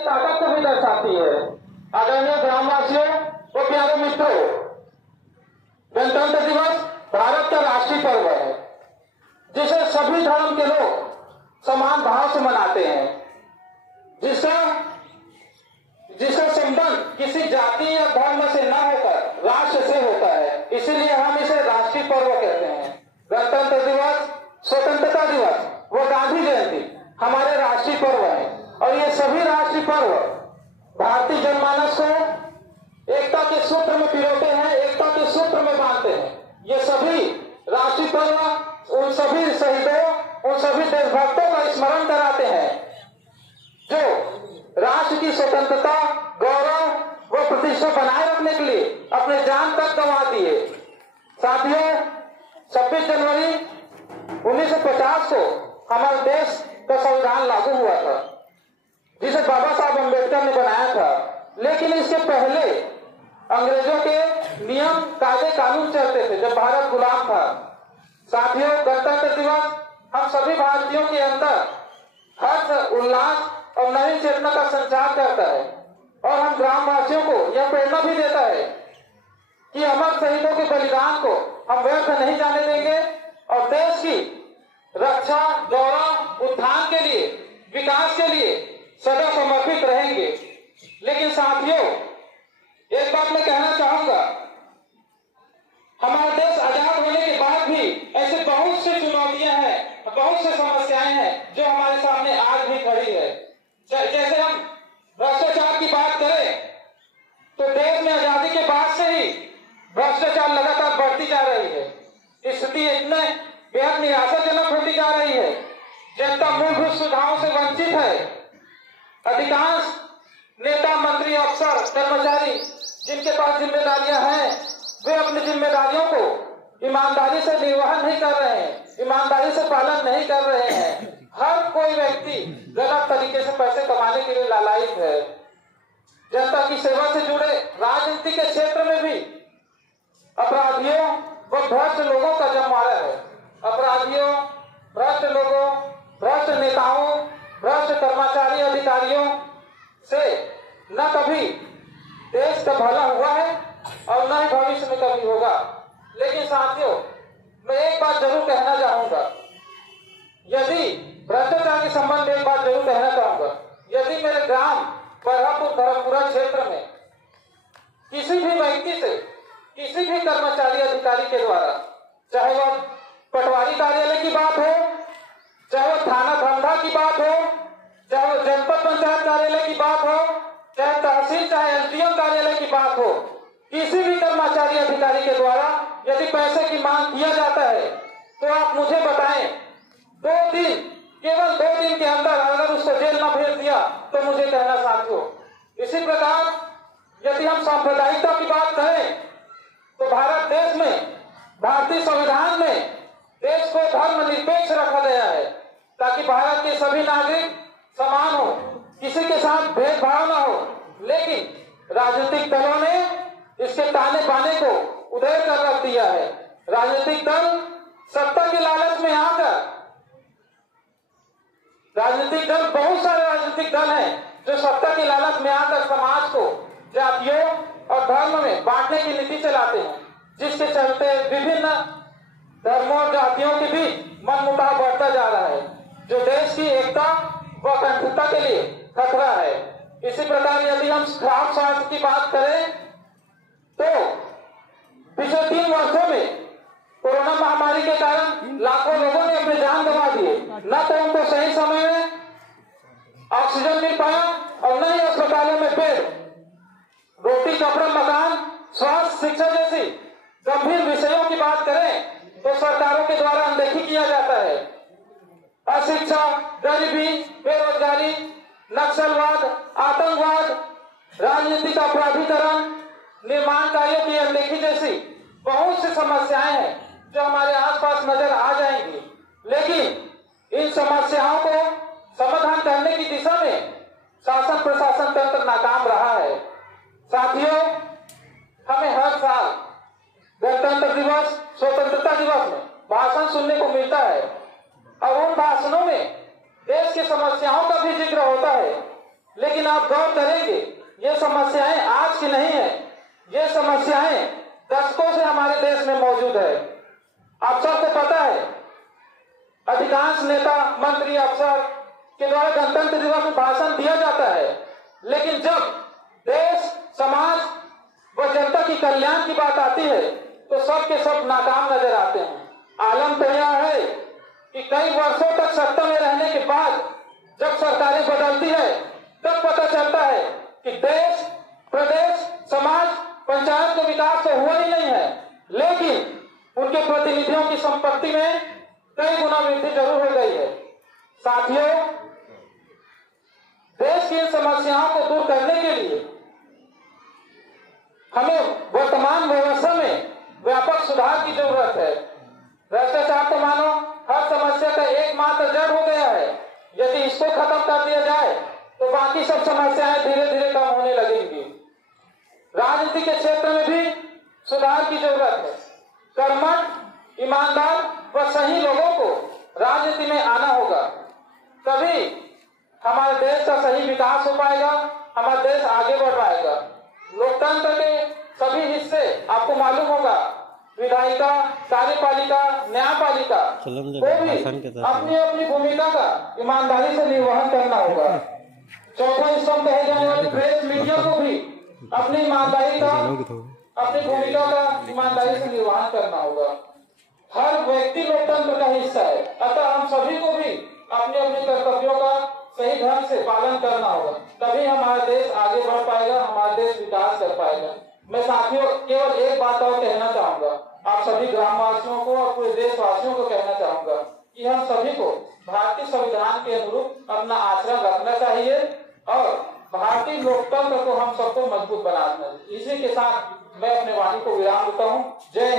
ताकत को भी दर्शाती है। आदरणीय ग्रामवासियों व प्यारे मित्रों, गणतंत्र दिवस भारत का राष्ट्रीय पर्व है जिसे सभी धर्म के लोग समान भाव से मनाते हैं, जिसका संबंध किसी जाति या धर्म से न होकर राष्ट्र से होता है। इसीलिए हम इसे राष्ट्रीय पर्व कहते हैं। गणतंत्र दिवस, स्वतंत्रता दिवस व गांधी जयंती हमारे राष्ट्रीय पर्व है और ये सभी राष्ट्रीय पर्व भारतीय जनमानस को एकता के सूत्र में पिरोते हैं, एकता के सूत्र में बांधते हैं। ये सभी राष्ट्रीय पर्व उन सभी शहीदों, उन सभी देशभक्तों का स्मरण कराते हैं जो राष्ट्र की स्वतंत्रता, गौरव व प्रतिष्ठा बनाए रखने के लिए अपने जान तक गंवा दिए। साथियों, 26 जनवरी 1950 को हमारे देश का संविधान लागू हुआ था, जिसे बाबा साहब अम्बेडकर ने बनाया था। लेकिन इसके पहले अंग्रेजों के नियम, कायदे, कानून चलते थे जब भारत गुलाम था। साथियों, गणतंत्र दिवस हम सभी भारतीयों के अंदर हर्ष, उल्लास और नई चेतना का संचार करता है और हम ग्रामवासियों को यह प्रेरणा भी देता है कि अमर शहीदों के बलिदान को हम व्यर्थ नहीं जाने देंगे और देश की रक्षा, गौरव, उत्थान के लिए, विकास के लिए सदा समर्पित रहेंगे। लेकिन साथियों, एक बात मैं कहना चाहूंगा, हमारा देश आजाद होने के बाद भी ऐसे बहुत सी चुनौतियां हैं, बहुत सी समस्याएं हैं जो हमारे सामने आज भी खड़ी है। जैसे हम भ्रष्टाचार की बात करें तो देश में आजादी के बाद से ही भ्रष्टाचार लगातार बढ़ती जा रही है। स्थिति इतने बेहद निराशाजनक होती जा रही है। जनता मूलभूत सुविधाओं से वंचित है। अधिकांश नेता, मंत्री, अफसर, कर्मचारी जिनके पास जिम्मेदारियां हैं, वे अपनी जिम्मेदारियों को ईमानदारी से निर्वहन नहीं कर रहे हैं, ईमानदारी से पालन नहीं कर रहे हैं। हर कोई व्यक्ति गलत तरीके से पैसे कमाने के लिए लालायित है। जनता की सेवा से जुड़े राजनीति के क्षेत्र में भी अपराधियों व भ्रष्ट लोगों का जमावड़ा है। अपराधियों, भ्रष्ट लोगों, भ्रष्ट नेताओं, भ्रष्ट कर्मचारी, अधिकारियों से न कभी देश का भला हुआ है और न ही भविष्य में कभी होगा। लेकिन साथियों, मैं एक बात जरूर कहना चाहूंगा, यदि भ्रष्टाचार के संबंध में एक बात जरूर कहना चाहूंगा, यदि मेरे ग्राम बरहापुर धर्मपुरा क्षेत्र में किसी भी व्यक्ति से, किसी भी कर्मचारी, अधिकारी के द्वारा, चाहे वह पटवारी कार्यालय की बात हो, चाहे वह थाना धंधा की बात हो, चाहे वह जनपद पंचायत कार्यालय की बात हो, चाहे तहसील, चाहे एसडीएम कार्यालय की बात हो, किसी भी कर्मचारी, अधिकारी के द्वारा यदि पैसे की मांग किया जाता है तो आप मुझे बताएं, 2 दिन, केवल 2 दिन के अंदर अगर उसको जेल न भेज दिया तो मुझे कहना साथियों। इसी प्रकार यदि हम सांप्रदायिकता की बात करें तो भारत देश में, भारतीय संविधान में देश को धर्मनिरपेक्ष रखा गया है ताकि भारत के सभी नागरिक समान हो, किसी के साथ भेदभाव न हो। लेकिन राजनीतिक दलों ने इसके ताने बाने को उधेड़ कर रख दिया है। राजनीतिक दल सत्ता के लालच में आकर, राजनीतिक दल, बहुत सारे राजनीतिक दल हैं जो सत्ता के लालच में आकर समाज को जातियों और धर्म में बांटने की नीति चलाते हैं, जिसके चलते विभिन्न धर्मों और जातियों के बीच मनमुटाव बढ़ता जा रहा है, जो देश की एकता व अखंडता के लिए खतरा है। इसी प्रकार यदि हम ग्राम स्वास्थ्य की बात करें तो पिछले 3 वर्षों में कोरोना महामारी के कारण लाखों लोगों ने अपने जान गंवा दिए। न तो उनको सही समय में ऑक्सीजन मिल पाया और न ही अस्पतालों में बेड, रोटी, कपड़ा, मकान, स्वास्थ्य, शिक्षा जैसी गंभीर विषयों की बात करें तो सरकारों के द्वारा अनदेखी किया जाता है। अशिक्षा, गरीबी, बेरोजगारी, नक्सलवाद, आतंकवाद, राजनीतिक अपराधीकरण, निर्माण कार्यों की अनदेखी जैसी बहुत सी समस्याएं हैं जो हमारे आसपास नजर आ जाएंगी। लेकिन इन समस्याओं को समाधान करने की दिशा में शासन प्रशासन तंत्र नाकाम रहा है। साथियों, हमें हर साल गणतंत्र दिवस, स्वतंत्रता दिवस में भाषण सुनने को मिलता है और उन भाषणों में देश की समस्याओं का भी जिक्र होता है। लेकिन आप गौर करेंगे ये समस्याएं आज की नहीं है, ये समस्याएं दशकों से हमारे देश में मौजूद है। आप सबको पता है अधिकांश नेता मंत्री अफसर के द्वारा गणतंत्र दिवस में भाषण दिया जाता है, लेकिन जब देश समाज व जनता की कल्याण की बात आती है तो सब के सब नाकाम नजर आते हैं। आलम तो यह है कि कई वर्षों तक सत्ता में रहने के बाद जब सरकारें बदलती है तब पता चलता है कि देश प्रदेश समाज पंचायत का विकास तो हुआ ही नहीं है, लेकिन उनके प्रतिनिधियों की संपत्ति में कई गुना वृद्धि जरूर हो गई है। साथियों, देश की इन समस्याओं को दूर करने के लिए हमें वर्तमान व्यवस्था में व्यापक सुधार की जरूरत है। भ्रष्टाचार तो मानो हर समस्या का एकमात्र जड़ हो गया है। यदि इसको खत्म कर दिया जाए तो बाकी सब समस्याएं धीरे धीरे कम होने लगेंगी। राजनीति के क्षेत्र में भी सुधार की जरूरत है। कर्मठ, ईमानदार व सही लोगों को राजनीति में आना होगा, तभी हमारे देश का सही विकास हो पाएगा, हमारा देश आगे बढ़ पाएगा। लोकतंत्र के सभी हिस्से आपको मालूम होगा, विधायिका, कार्यपालिका, न्यायपालिका को भी अपनी अपनी भूमिका का ईमानदारी से निर्वहन करना होगा। चौथा स्तंभ कहे जाने वाले प्रेस मीडिया को भी अपनी ईमानदारी का अपनी भूमिका का ईमानदारी से निर्वहन करना होगा। हर व्यक्ति लोकतंत्र का हिस्सा है, अतः हम सभी को भी अपने अपने कर्तव्यों का सही ढंग से पालन करना होगा, तभी हमारा देश आगे बढ़ पाएगा, हमारा देश विकास कर पाएगा। मैं साथियों केवल एक बात और कहना चाहूंगा, आप सभी ग्रामवासियों को और पूरे देशवासियों को कहना चाहूंगा कि हम सभी को भारतीय संविधान के अनुरूप अपना आचरण रखना चाहिए और भारतीय लोकतंत्र को हम सबको मजबूत बनाना चाहिए। इसी के साथ मैं अपने वाणी को विराम देता हूँ। जय